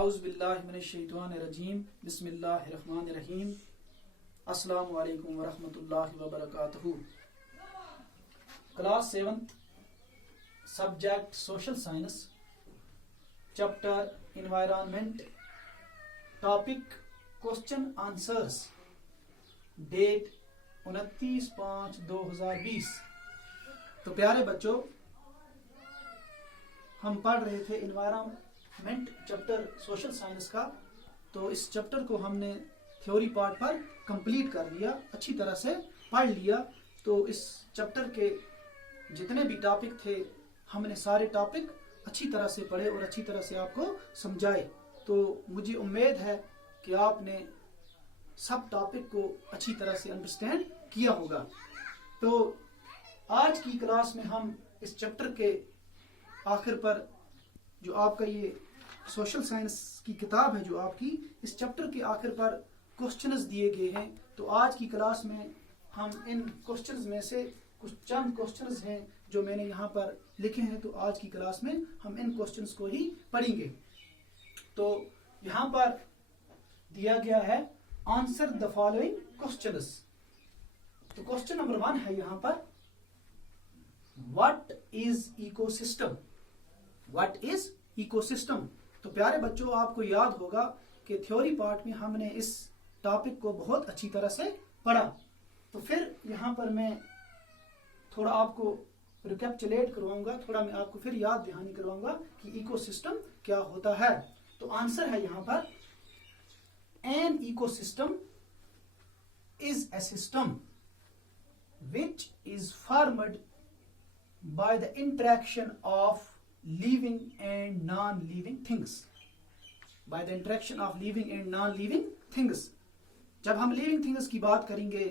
औज़ुबिल्लाहिमिनश्शैतानिर्रजीम बिस्मिल्लाहिर्रहमानिर्रहीम अस्सलामु अलैकुम वरहमतुल्लाहि वबरकातुहू। Class 7th subject social science, chapter environment, topic question answers, date 29/5/2020। तो प्यारे बच्चों, हम पढ़ रहे थे एनवायरनमेंट चैप्टर सोशल साइंस का। तो इस चैप्टर को हमने थ्योरी पार्ट पर कंप्लीट कर लिया, अच्छी तरह से पढ़ लिया। तो इस चैप्टर के जितने भी टॉपिक थे हमने सारे टॉपिक अच्छी तरह से पढ़े और अच्छी तरह से आपको समझाए। तो मुझे उम्मीद है कि आपने सब टॉपिक को अच्छी तरह से अंडरस्टैंड किया होगा। तो आज की क्लास में हम इस चैप्टर के आखिर पर जो आपका ये सोशल साइंस की किताब है, जो आपकी इस चैप्टर के आखिर पर क्वेश्चंस दिए गए हैं। तो आज की क्लास में हम इन क्वेश्चंस में से कुछ चंद क्वेश्चंस हैं जो मैंने यहाँ पर लिखे हैं। तो आज की क्लास में हम इन क्वेश्चंस को ही पढ़ेंगे। तो यहाँ पर दिया गया है आंसर द फॉलोइंग क्वेश्चंस। तो क्वेश्चन नंबर 1 है यहाँ पर, what is ecosystem. What is ecosystem. तो प्यारे बच्चों, आपको याद होगा कि थ्योरी पार्ट में हमने इस टॉपिक को बहुत अच्छी तरह से पढ़ा। तो फिर यहाँ पर मैं थोड़ा आपको रिकैप्चुलेट करवाऊंगा, थोड़ा मैं आपको फिर याद दहानी करवाऊंगा कि इकोसिस्टम क्या होता है। तो आंसर है यहाँ पर, an ecosystem is a system which is formed by the interaction of living and non-living things. By the interaction of living and non-living things. जब हम living things की बात करेंगे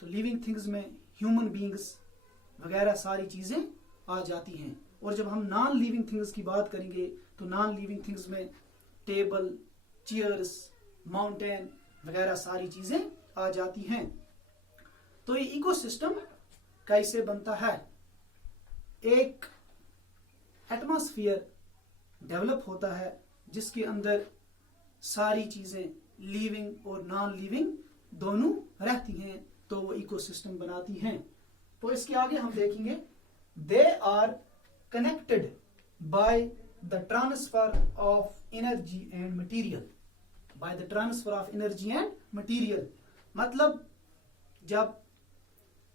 तो living things में human beings वगैरह सारी चीजें आ जाती हैं। और जब हम non-living things की बात करेंगे तो non-living things में टेबल, चेयर्स, माउंटेन वगैरह सारी चीजें आ जाती हैं। तो ये इकोसिस्टम कैसे बनता है? एक एटमॉस्फेयर डेवलप होता है जिसके अंदर सारी चीजें लिविंग और नॉन लिविंग दोनों रहती हैं, तो वो इकोसिस्टम बनाती हैं। तो इसके आगे हम देखेंगे, they are connected by the transfer of energy and material. By the transfer of energy and material मतलब जब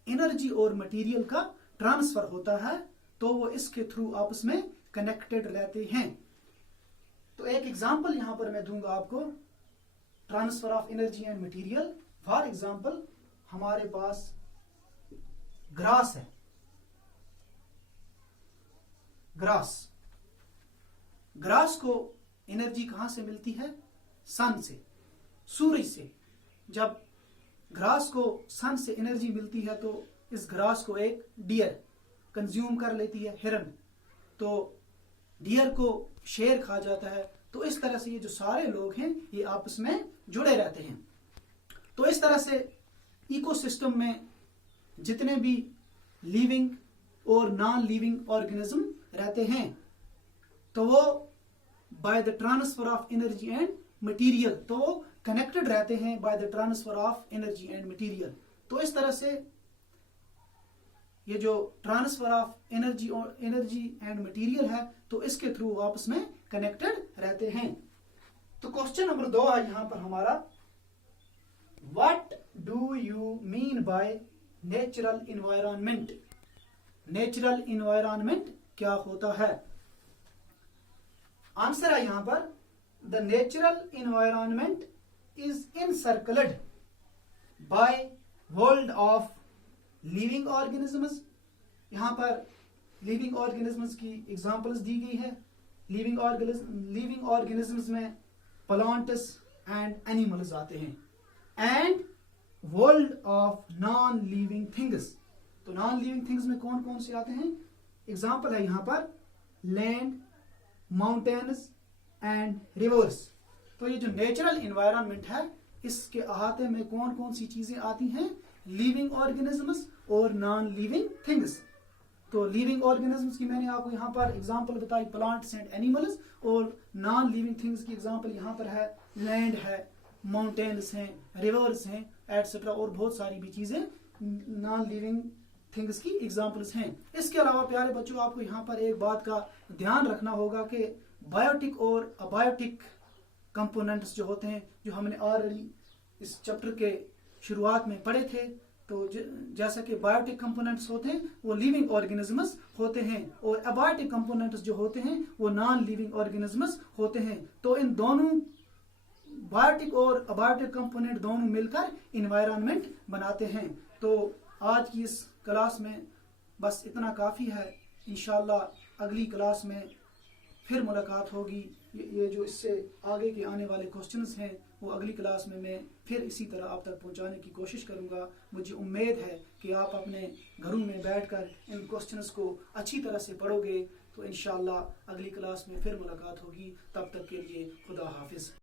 एनर्जी और मटेरियल का ट्रांसफर होता है तो वो इसके थ्रू आपस में कनेक्टेड रहते हैं। तो एक एग्जांपल यहां पर मैं दूंगा आपको, transfer of energy and material. For example, हमारे पास ग्रास है। ग्रास को एनर्जी कहां से मिलती है? सन से, सूरज से। जब ग्रास को सन से एनर्जी मिलती है तो इस ग्रास को एक डियर कंज्यूम कर लेती है, हिरन। तो डियर को शेर खा जाता है। तो इस तरह से ये जो सारे लोग हैं ये आपस में जुड़े रहते हैं। तो इस तरह से इकोसिस्टम में जितने भी लिविंग और नॉन लिविंग ऑर्गेनिज्म रहते हैं तो वो bye the transfer of energy and material, तो वो कनेक्टेड रहते हैं bye the transfer of energy and material. तो इस तरह से ये जो transfer of energy and material है तो इसके थ्रू आपस में कनेक्टेड रहते हैं। तो क्वेश्चन नंबर 2 है यहां पर हमारा, what do you mean by natural environment. Natural environment क्या होता है? आंसर है यहां पर, the natural environment is encircled by world of living organisms। यहां पर लिविंग ऑर्गेनिजम्स की एग्जांपल्स दी गई है। लिविंग ऑर्गेनिजम्स में प्लांट्स एंड एनिमल्स आते हैं। And world of non living things. तो नॉन लिविंग थिंग्स में कौन कौन से आते हैं? एग्जांपल है यहां पर लैंड, माउंटेन्स एंड रिवर्स। तो ये जो नेचुरल इन्वायरमेंट है इसके अहाते में कौन कौन सी चीजें आती हैं? लिविंग ऑर्गेनिजम्स और नॉन लिविंग थिंग्स। तो लिविंग ऑर्गेनिजम्स की मैंने आपको यहाँ पर एग्जांपल बताई, प्लांट्स एंड एनिमल्स, और नॉन लिविंग थिंग्स की एग्जांपल यहाँ पर है लैंड है, माउंटेन्स हैं, रिवर्स हैं, एटसेट्रा, और बहुत सारी भी चीजें नॉन लिविंग थिंग्स की एग्जांपल्स हैं। इसके अलावा प्यारे बच्चों आपको यहाँ पर एक बात का ध्यान रखना होगा कि बायोटिक और अबायोटिक कंपोनेंट्स जो होते हैं, जो हमने ऑलरेडी इस चैप्टर के शुरुआत में पढ़े थे, तो जैसा कि बायोटिक कंपोनेंट्स होते हैं वो लिविंग ऑर्गेनिजम्स होते हैं, और अबायोटिक कंपोनेंट्स जो होते हैं वो नॉन लिविंग ऑर्गेनिजम्स होते हैं। तो इन दोनों बायोटिक और अबायोटिक कंपोनेंट दोनों मिलकर इन्वायरमेंट बनाते हैं। तो आज की इस क्लास में बस इतना काफ़ी है। इंशाल्लाह अगली क्लास में फिर मुलाकात होगी। ये जो इससे आगे के आने वाले क्वेश्चंस हैं वो अगली क्लास में मैं फिर इसी तरह आप तक पहुंचाने की कोशिश करूंगा। मुझे उम्मीद है कि आप अपने घरों में बैठकर इन क्वेश्चंस को अच्छी तरह से पढ़ोगे। तो इंशाल्लाह अगली क्लास में फिर मुलाकात होगी। तब तक के लिए खुदा हाफिज।